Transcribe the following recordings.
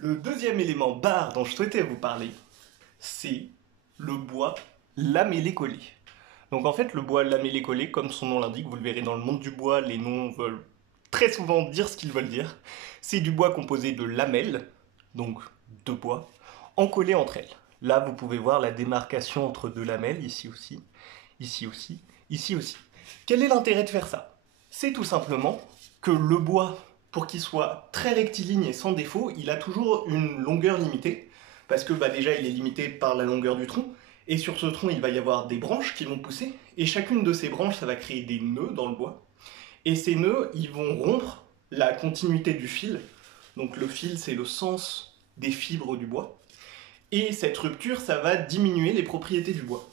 Le deuxième élément barre dont je souhaitais vous parler, c'est le bois lamellé-collé. Donc en fait, le bois lamellé-collé, comme son nom l'indique, vous le verrez dans le monde du bois, les noms veulent très souvent dire ce qu'ils veulent dire. C'est du bois composé de lamelles, donc de bois, encollées entre elles. Là, vous pouvez voir la démarcation entre deux lamelles, ici aussi, ici aussi, ici aussi. Quel est l'intérêt de faire ça? C'est tout simplement que le bois, pour qu'il soit très rectiligne et sans défaut, il a toujours une longueur limitée, parce que déjà il est limité par la longueur du tronc, et sur ce tronc il va y avoir des branches qui vont pousser, et chacune de ces branches ça va créer des nœuds dans le bois, et ces nœuds ils vont rompre la continuité du fil, donc le fil c'est le sens des fibres du bois, et cette rupture ça va diminuer les propriétés du bois.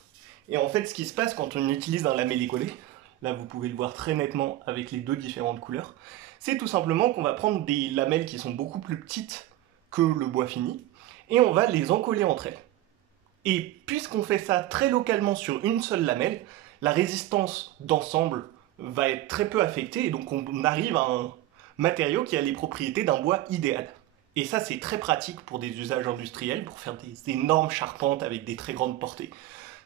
Et en fait ce qui se passe quand on utilise un lamellé-collé, là vous pouvez le voir très nettement avec les deux différentes couleurs, c'est tout simplement qu'on va prendre des lamelles qui sont beaucoup plus petites que le bois fini, et on va les encoller entre elles. Et puisqu'on fait ça très localement sur une seule lamelle, la résistance d'ensemble va être très peu affectée, et donc on arrive à un matériau qui a les propriétés d'un bois idéal. Et ça c'est très pratique pour des usages industriels, pour faire des énormes charpentes avec des très grandes portées.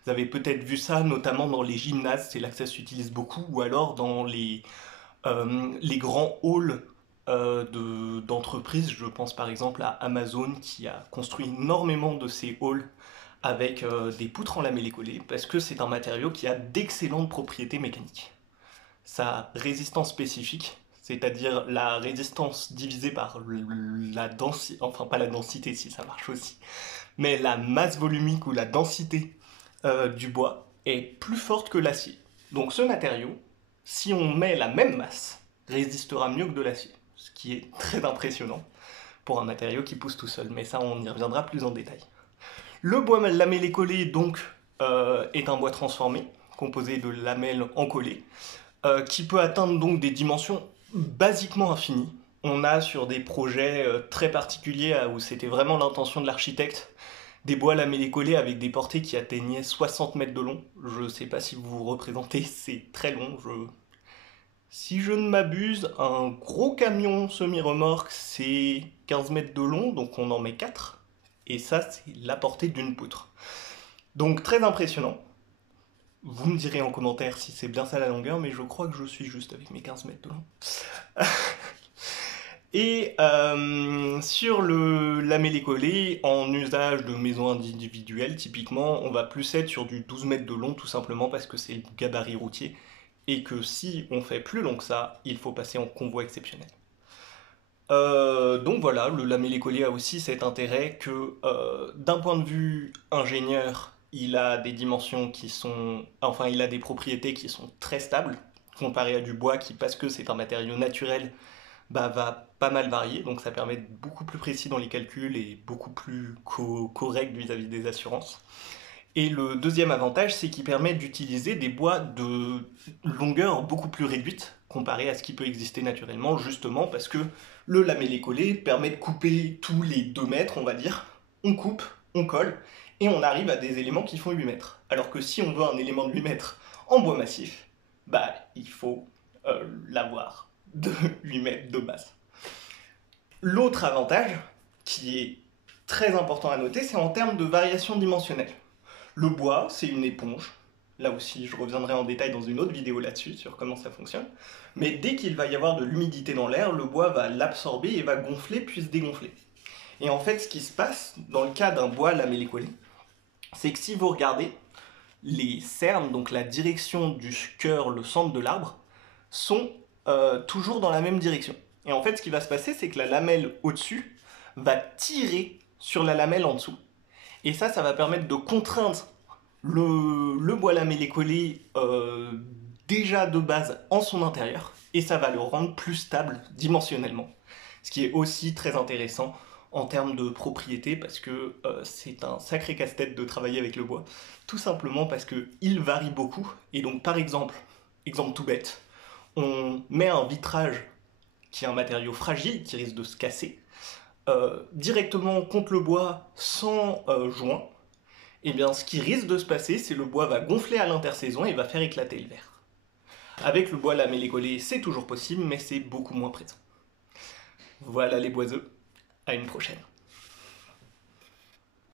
Vous avez peut-être vu ça notamment dans les gymnases, c'est là que ça s'utilise beaucoup, ou alors dans les grands halls d'entreprises. Je pense par exemple à Amazon qui a construit énormément de ces halls avec des poutres en lamellé-collé parce que c'est un matériau qui a d'excellentes propriétés mécaniques. Sa résistance spécifique, c'est-à-dire la résistance divisée par la densité, enfin pas la densité si ça marche aussi, mais la masse volumique ou la densité du bois est plus forte que l'acier. Donc ce matériau, si on met la même masse, résistera mieux que de l'acier, ce qui est très impressionnant pour un matériau qui pousse tout seul, mais ça on y reviendra plus en détail. Le bois lamellé-collé donc est un bois transformé, composé de lamelles encollées, qui peut atteindre donc des dimensions basiquement infinies. On a sur des projets très particuliers où c'était vraiment l'intention de l'architecte, des bois lamellé-collés avec des portées qui atteignaient 60 mètres de long. Je ne sais pas si vous vous représentez, c'est très long. Si je ne m'abuse, un gros camion semi-remorque, c'est 15 mètres de long, donc on en met 4. Et ça, c'est la portée d'une poutre. Donc très impressionnant. Vous me direz en commentaire si c'est bien ça la longueur, mais je crois que je suis juste avec mes 15 mètres de long. Et sur le lamellé-collé, en usage de maison individuelle, typiquement, on va plus être sur du 12 mètres de long, tout simplement parce que c'est le gabarit routier, et que si on fait plus long que ça, il faut passer en convoi exceptionnel. Donc voilà, le lamellé-collé a aussi cet intérêt que, d'un point de vue ingénieur, il a des dimensions qui sont... Enfin, il a des propriétés qui sont très stables, comparé à du bois qui, parce que c'est un matériau naturel, va pas mal varier, donc ça permet d'être beaucoup plus précis dans les calculs et beaucoup plus correct vis-à-vis des assurances. Et le deuxième avantage, c'est qu'il permet d'utiliser des bois de longueur beaucoup plus réduite comparé à ce qui peut exister naturellement, justement parce que le lamellé-collé permet de couper tous les 2 mètres, on va dire. On coupe, on colle, et on arrive à des éléments qui font 8 mètres. Alors que si on veut un élément de 8 mètres en bois massif, il faut l'avoir de 8 mètres de base. L'autre avantage, qui est très important à noter, c'est en termes de variation dimensionnelle. Le bois, c'est une éponge. Là aussi, je reviendrai en détail dans une autre vidéo là-dessus, sur comment ça fonctionne. Mais dès qu'il va y avoir de l'humidité dans l'air, le bois va l'absorber et va gonfler puis se dégonfler. Et en fait, ce qui se passe dans le cas d'un bois lamellé-collé, c'est que si vous regardez, les cernes, donc la direction du cœur, le centre de l'arbre, sont toujours dans la même direction. Et en fait, ce qui va se passer, c'est que la lamelle au-dessus va tirer sur la lamelle en dessous. Et ça va permettre de contraindre le bois lamellé-collé déjà de base en son intérieur, et ça va le rendre plus stable dimensionnellement. Ce qui est aussi très intéressant en termes de propriété, parce que c'est un sacré casse-tête de travailler avec le bois, tout simplement parce qu'il varie beaucoup, et donc par exemple tout bête, on met un vitrage qui est un matériau fragile, qui risque de se casser, directement contre le bois sans joint, et bien ce qui risque de se passer, c'est que le bois va gonfler à l'intersaison et va faire éclater le verre. Avec le bois lamellé-collé, c'est toujours possible, mais c'est beaucoup moins présent. Voilà les boiseux, à une prochaine.